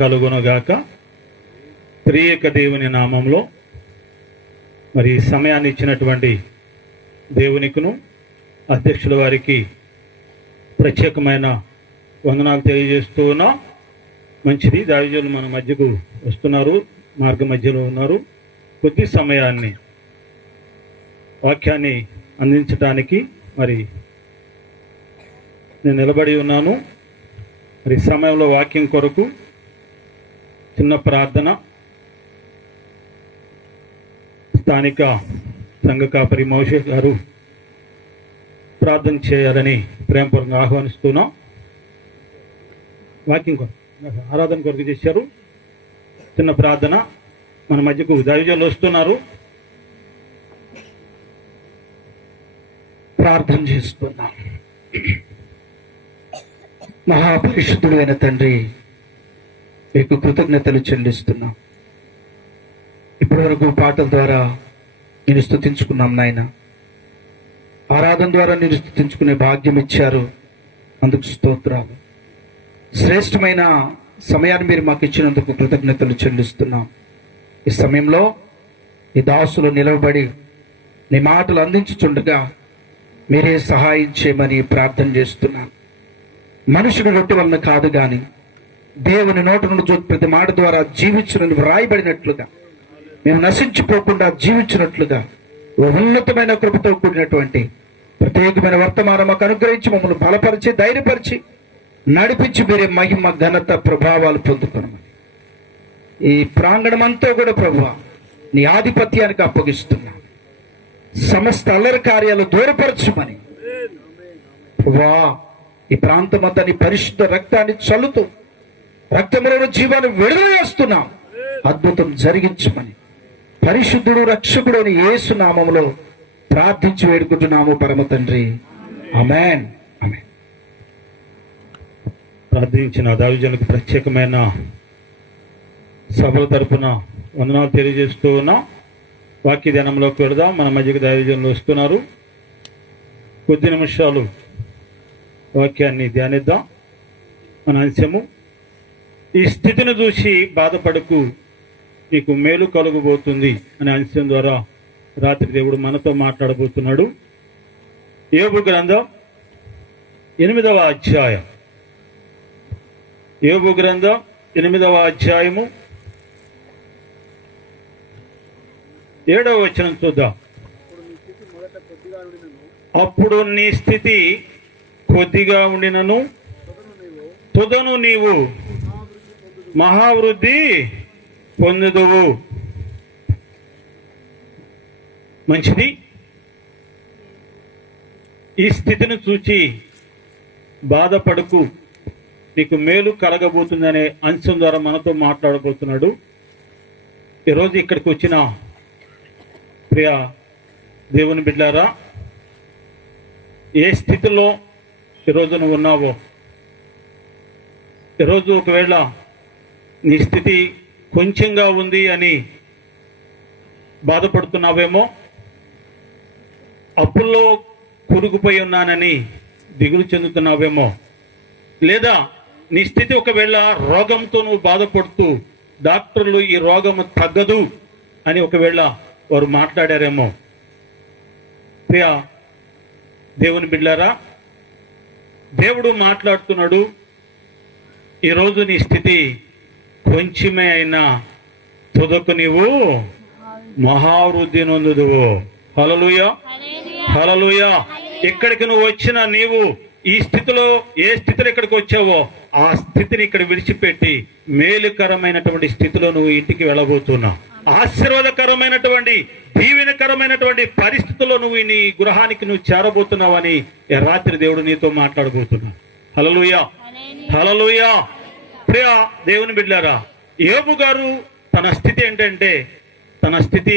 కలుగునుగాక. త్రియేక దేవుని నామంలో మరి సమయాన్ని ఇచ్చినటువంటి దేవునికును అధ్యక్షుల వారికి ప్రత్యేకమైన వందనాలు తెలియజేస్తూ ఉన్నాం. మంచిది, దావిజులు మన మధ్యకు వస్తున్నారు, మార్గ మధ్యలో ఉన్నారు. కొద్ది సమయాన్ని వాక్యాన్ని అందించడానికి మరి నేను నిలబడి ఉన్నాను. మరి సమయంలో వాక్యం కొరకు చిన్న ప్రార్థన స్థానిక సంఘ కాపరి మోషే గారు ప్రార్థన చేయాలని ప్రేమపూర్వకంగా ఆహ్వానిస్తున్నాం. వాక్యం కొరకు ఆరాధన కొరకు చేశారు. చిన్న ప్రార్థన మన మధ్యకు దైవజనులు వస్తున్నారు. ప్రార్థన చేసుకున్నాం. మహాపరిశుద్ధుడైన తండ్రి, మీకు కృతజ్ఞతలు చెల్లిస్తున్నాం. ఇప్పటి వరకు పాటల ద్వారా నేను స్తుతించుకున్నాం నాయన. ఆరాధన ద్వారా నేను స్తుతించుకునే భాగ్యం ఇచ్చారు, అందుకు స్తోత్రాలు. శ్రేష్టమైన సమయాన్ని మీరు మాకు ఇచ్చినందుకు కృతజ్ఞతలు చెల్లిస్తున్నాం. ఈ సమయంలో ఈ దాసులు నిలవబడి నీ మాటలు అందించుచుండగా మీరే సహాయం చేయమని ప్రార్థన చేస్తున్నాను. మనుషుని రొట్టె వలన కాదు కానీ దేవుని నోటి నుండి చూసి ప్రతి మాట ద్వారా జీవించునని వ్రాయబడినట్లుగా మేము నశించిపోకుండా జీవించినట్లుగా ఉన్నతమైన కృపతో కూడినటువంటి ప్రత్యేకమైన వర్తమానం మాకు అనుగ్రహించి మమ్మల్ని బలపరిచి ధైర్యపరిచి నడిపించి మీరే మహిమ ఘనత ప్రభావాలు పొందుకున్నామని ఈ ప్రాంగణం అంతా కూడా ప్రభువా నీ ఆధిపత్యానికి అప్పగిస్తున్నాం. సమస్త అల్లరి కార్యాలు దూరపరచుమని ప్రభువా ఈ ప్రాంతం అంతా నీ పరిశుద్ధ రక్తాన్ని చల్లుతూ రక్తంలో జీవాన్ని విడుదల చేస్తున్నాం. అద్భుతం జరిగించమని పరిశుద్ధుడు రక్షకుడు అని యేసు నామములో ప్రార్థించి వేడుకుంటున్నాము పరమ తండ్రి. ఆమేన్. ఆమేన్. ప్రార్థించిన దావిజనులకు ప్రత్యేకమైన సభల తరపున వందనాలు తెలియజేస్తూ ఉన్నాం. వాక్య ధ్యానంలోకి వెళదాం. మన మధ్యకు దావిజనులు వస్తున్నారు. కొద్ది నిమిషాలు వాక్యాన్ని ధ్యానిద్దాం. మన అంశము, ఈ స్థితిని చూసి బాధపడకు, నీకు మేలు కలుగబోతుంది అనే అంశం ద్వారా రాత్రి దేవుడు మనతో మాట్లాడబోతున్నాడు. యోబు గ్రంథం 8వ అధ్యాయం. యోబు గ్రంథం 8వ అధ్యాయము 7వ వచనం చూద్దాం. అప్పుడు నీ స్థితి కొద్దిగా ఉండినను తుదను నీవు మహావృద్ధి పొందుదువు. మంచిది. ఈ స్థితిని చూచి బాధపడకు, నీకు మేలు కలగబోతుందనే అంశం ద్వారా మనతో మాట్లాడబోతున్నాడు. ఈరోజు ఇక్కడికి వచ్చిన ప్రియ దేవుని బిడ్డలారా, ఏ స్థితిలో ఈరోజు నువ్వు ఉన్నావో, ఈరోజు ఒకవేళ నీ స్థితి కొంచెంగా ఉంది అని బాధపడుతున్నావేమో, అప్పుల్లో కురుగుపోయి ఉన్నానని దిగులు చెందుతున్నావేమో, లేదా నీ స్థితి ఒకవేళ రోగంతో నువ్వు బాధపడుతూ డాక్టర్లు ఈ రోగం తగ్గదు అని ఒకవేళ వారు మాట్లాడారేమో. ప్రియ దేవుని బిడ్డలారా, దేవుడు మాట్లాడుతున్నాడు. ఈరోజు నీ స్థితి కొంచెమే అయినా తుదకు నీవు మహావృద్ధి నొందుదువు. హల్లెలూయా, హల్లెలూయా. ఇక్కడికి నువ్వు వచ్చిన నీవు ఈ స్థితిలో, ఏ స్థితిలో ఇక్కడికి వచ్చావో ఆ స్థితిని ఇక్కడ విడిచిపెట్టి మేలుకరమైనటువంటి స్థితిలో నువ్వు ఇంటికి వెళ్ళబోతున్నావు. ఆశీర్వాదకరమైనటువంటి దీవెనకరమైనటువంటి పరిస్థితుల్లో నువ్వు నీ గృహానికి నువ్వు చేరబోతున్నావని రాత్రి దేవుడు నీతో మాట్లాడబోతున్నావు. హల్లెలూయా, హల్లెలూయా. ప్రియ దేవుని బిడ్డలారా, యోబు గారు తన స్థితి ఏంటంటే, తన స్థితి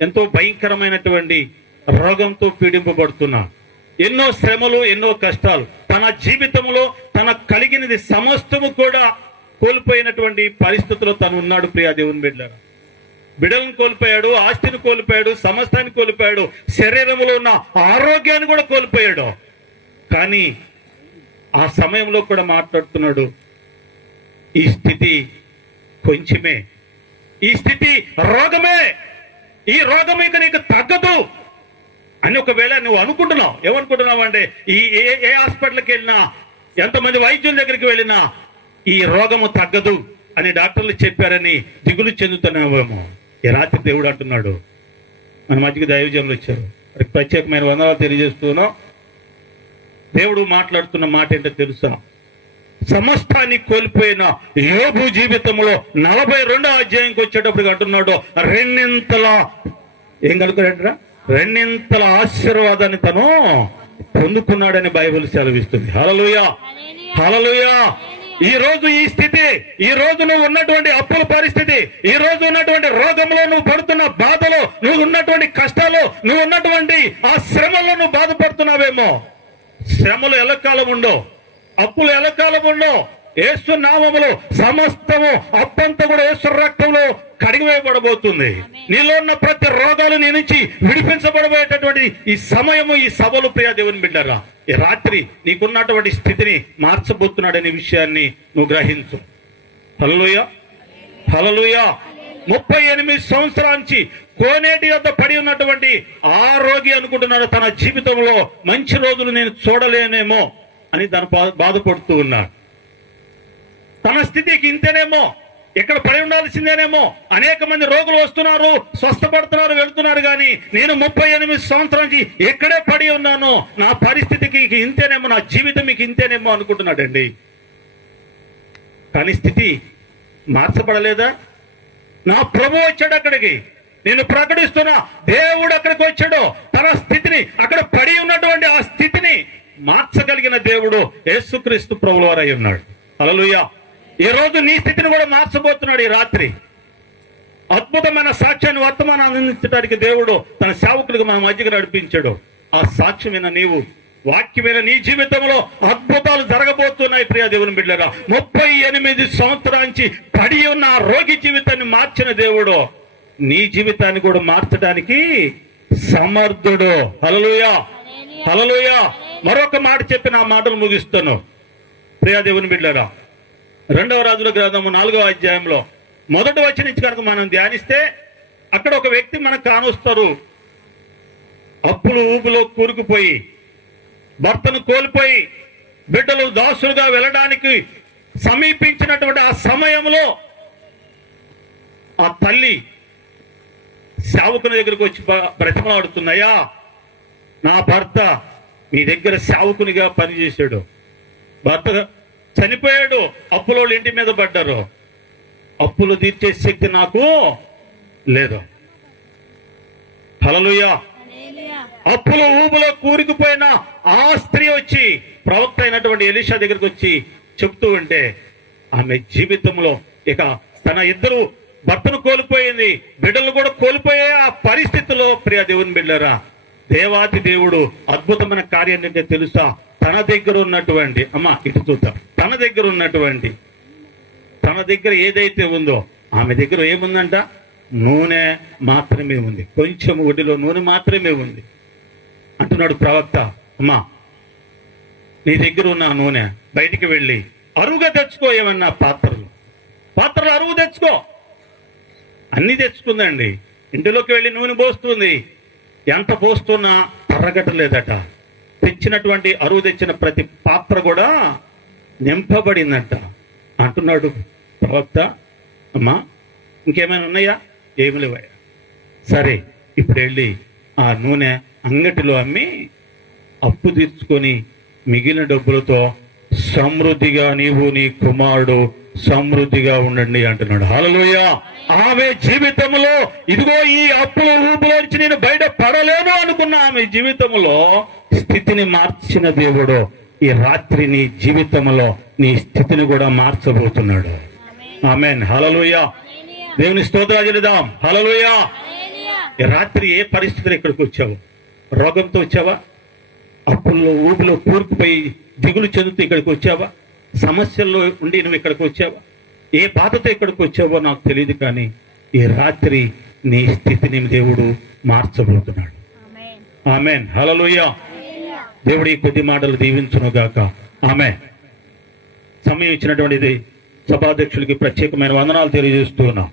ఎంతో భయంకరమైనటువంటి రోగంతో పీడింపబడుతున్నా, ఎన్నో శ్రమలు, ఎన్నో కష్టాలు, తన జీవితంలో తన కలిగినది సమస్తము కూడా కోల్పోయినటువంటి పరిస్థితుల్లో తను ఉన్నాడు. ప్రియ దేవుని బిడ్డలారా, బిడ్డలను కోల్పోయాడు, ఆస్తిని కోల్పోయాడు, సమస్తాన్ని కోల్పోయాడు, శరీరంలో ఉన్న ఆరోగ్యాన్ని కూడా కోల్పోయాడు. కానీ ఆ సమయంలో కూడా మాట్లాడుతున్నాడు, ఈ స్థితి కొంచెమే, ఈ స్థితి రోగమే, ఈ రోగం ఇక నీకు తగ్గదు అని ఒకవేళ నువ్వు అనుకుంటున్నావు. ఏమనుకుంటున్నావు అంటే ఏ హాస్పిటల్కి వెళ్ళినా, ఎంతమంది వైద్యుల దగ్గరికి వెళ్ళినా ఈ రోగము తగ్గదు అని డాక్టర్లు చెప్పారని దిగులు చెందుతున్నావేమో. ఈ రాత్రి దేవుడు అంటున్నాడు, మన మధ్యకి దైవజనులు వచ్చారు, వారికి ప్రత్యేకమైన వందనాలు తెలియజేస్తున్నాం. దేవుడు మాట్లాడుతున్న మాట ఏంటో తెలుసా? సమస్తాన్ని కోల్పోయిన యోబు జీవితంలో 42వ అధ్యాయంకి వచ్చేటప్పుడు అంటున్నాడు, రెండింతల ఏం కలుగుతాడంటరా, రెండింతల ఆశీర్వాదాన్ని తను పొందుకున్నాడని బైబిల్ సెలవిస్తుంది. హల్లెలూయా, హల్లెలూయా. ఈ రోజు ఈ స్థితి, ఈ రోజు నువ్వు ఉన్నటువంటి అప్పుల పరిస్థితి, ఈ రోజు ఉన్నటువంటి రోగంలో నువ్వు పడుతున్న బాధలో, నువ్వు ఉన్నటువంటి కష్టాలు, నువ్వు ఉన్నటువంటి ఆ శ్రమలో నువ్వు బాధపడుతున్నావేమో. శ్రమలు ఎల్లకాలం ఉండో, అప్పులు ఎల్లకాలం ఉండో. యేసు నామములో సమస్తము అప్పంతా కూడా యేసు రక్తంలో కడిగివేయబడబోతుంది. నీలో ఉన్న ప్రతి రోగాలు నీ నుంచి విడిపించబడబోయేటటువంటి ఈ సమయము, ఈ సభలు ప్రియ దేవుని బిడ్డరా, ఈ రాత్రి నీకున్నటువంటి స్థితిని మార్చబోతున్నాడనే విషయాన్ని నువ్వు గ్రహించు. హల్లెలూయా, హల్లెలూయా. 38 సంవత్సరాల నుంచి కోనేటి వద్ద పడి ఉన్నటువంటి ఆ రోగి అనుకుంటున్నాడు, తన జీవితంలో మంచి రోజులు నేను చూడలేనేమో అని తను బాధపడుతూ ఉన్నాడు. తన స్థితికి ఇంతేనేమో, ఇక్కడ పడి ఉండాల్సిందేనేమో. అనేక మంది రోగులు వస్తున్నారు, స్వస్థపడుతున్నారు, వెళ్తున్నారు, కానీ నేను 38 సంవత్సరాల నుంచి ఎక్కడే పడి ఉన్నాను, నా పరిస్థితికి ఇంతేనేమో, నా జీవితం మీకు ఇంతేనేమో అనుకుంటున్నాడండి. కానీ స్థితి మార్చబడలేదా? నా ప్రభు వచ్చాడు అక్కడికి, నేను ప్రకటిస్తున్నా, దేవుడు అక్కడికి వచ్చాడు. తన స్థితిని, అక్కడ పడి ఉన్నటువంటి ఆ స్థితిని మార్చగలిగిన దేవుడు యేసుక్రీస్తు ప్రభువు వారై ఉన్నాడు. హల్లెలూయా. ఈ రోజు నీ స్థితిని కూడా మార్చబోతున్నాడు. ఈ రాత్రి అద్భుతమైన సాక్ష్యాన్ని, వర్తమానాన్ని అందించడానికి దేవుడు తన సేవకులకు మన మధ్యకి నడిపించాడు. ఆ సాక్ష్యమైన నీవు, వాక్యమైన నీ జీవితంలో అద్భుతాలు జరగబోతున్నాయి ప్రియ దేవుని బిడ్డగా. 38 సంవత్సరాల నుంచి పడి ఉన్న ఆ రోగి జీవితాన్ని మార్చిన దేవుడు నీ జీవితాన్ని కూడా మార్చడానికి సమర్థుడు. హల్లెలూయా, హల్లెలూయా. మరొక మాట చెప్పి నా మాటలు ముగిస్తాను ప్రియ దేవుని బిడ్డగా. 2వ రాజుల గ్రంథము 4వ అధ్యాయంలో 1వ వచనం నుంచి కనుక మనం ధ్యానిస్తే, అక్కడ ఒక వ్యక్తి మనకు కానొస్తారు. అప్పులు ఊపులో కూరుకుపోయి, భర్తను కోల్పోయి, బిడ్డలు దాసులుగా వెళ్ళడానికి సమీపించినటువంటి ఆ సమయంలో ఆ తల్లి సేవకుని దగ్గరకు వచ్చి బ్రతిమలాడుతున్నాయా, నా భర్త మీ దగ్గర సేవకునిగా పనిచేశాడు, భర్త చనిపోయాడు, అప్పులోళ్ళు ఇంటి మీద పడ్డారు, అప్పులు తీర్చే శక్తి నాకు లేదు. హల్లెలూయా. అప్పులు ఊబులో కూరుకుపోయిన ఆ స్త్రీ వచ్చి ప్రవక్త అయినటువంటి ఎలీషా దగ్గరికి వచ్చి చెప్తూ ఉంటే, ఆమె జీవితంలో ఇక తన ఇద్దరు భర్తను కోల్పోయింది, బిడ్డలు కూడా కోల్పోయే ఆ పరిస్థితిలో ప్రియ దేవుని బిడ్డరా, దేవాతి దేవుడు అద్భుతమైన కార్యం ఏంటంటే తెలుసా? తన దగ్గర ఉన్నటువంటి, అమ్మా ఇటు చూద్దాం, తన దగ్గర ఏదైతే ఉందో, ఆమె దగ్గర ఏముందంట? నూనె మాత్రమే ఉంది, కొంచెం ఒడిలో నూనె మాత్రమే ఉంది అంటున్నాడు ప్రవక్త. అమ్మా నీ దగ్గర ఉన్న నూనె బయటికి వెళ్ళి అరువుగా తెచ్చుకో, ఏమన్నా పాత్రలు అరువు తెచ్చుకో. అన్ని తెచ్చుకుందండి, ఇంటిలోకి వెళ్ళి నూనె పోస్తుంది, ఎంత పోస్తున్నా తరగటలేదట. తెచ్చినటువంటి అరువు తెచ్చిన ప్రతి పాత్ర కూడా నింపబడిందంట. అంటున్నాడు ప్రవక్త, అమ్మా ఇంకేమైనా ఉన్నాయా? ఏమి లేవయ్యా. సరే ఇప్పుడు వెళ్ళి ఆ నూనె అంగటిలో అమ్మి అప్పు తీర్చుకొని మిగిలిన డబ్బులతో సమృద్ధిగా నీవు నీ కుమారుడు సమృద్ధిగా ఉండండి అంటున్నాడు. హల్లెలూయా. ఆమె జీవితంలో ఇదిగో ఈ అప్పుల ఊపులోంచి నేను బయట పడలేను అనుకున్న ఆమె జీవితంలో స్థితిని మార్చిన దేవుడు ఈ రాత్రి నీ జీవితంలో నీ స్థితిని కూడా మార్చబోతున్నాడు. ఆమేన్. హల్లెలూయా. దేవుని స్తోత్రాలు చెల్లిద్దాం. హల్లెలూయా. ఈ రాత్రి ఏ పరిస్థితిలో ఇక్కడికి వచ్చావు? రోగంతో వచ్చావా? అప్పుల్లో ఊపిలో కూరుకుపోయి దిగులు చెందుతూ ఇక్కడికి వచ్చావా? సమస్యల్లో ఉండి నువ్వు ఇక్కడికి వచ్చావా? ఏ బాధతో ఇక్కడికి వచ్చావో నాకు తెలియదు, కానీ ఈ రాత్రి నీ స్థితిని దేవుడు మార్చబోతున్నాడు. ఆమేన్. హల్లెలూయా. దేవుడు ఈ కొద్ది మాటలు దీవించును గాక. ఆమేన్. సమయం ఇచ్చినటువంటిది సభాధ్యక్షులకి ప్రత్యేకమైన వందనాలు తెలియజేస్తూ ఉన్నాం.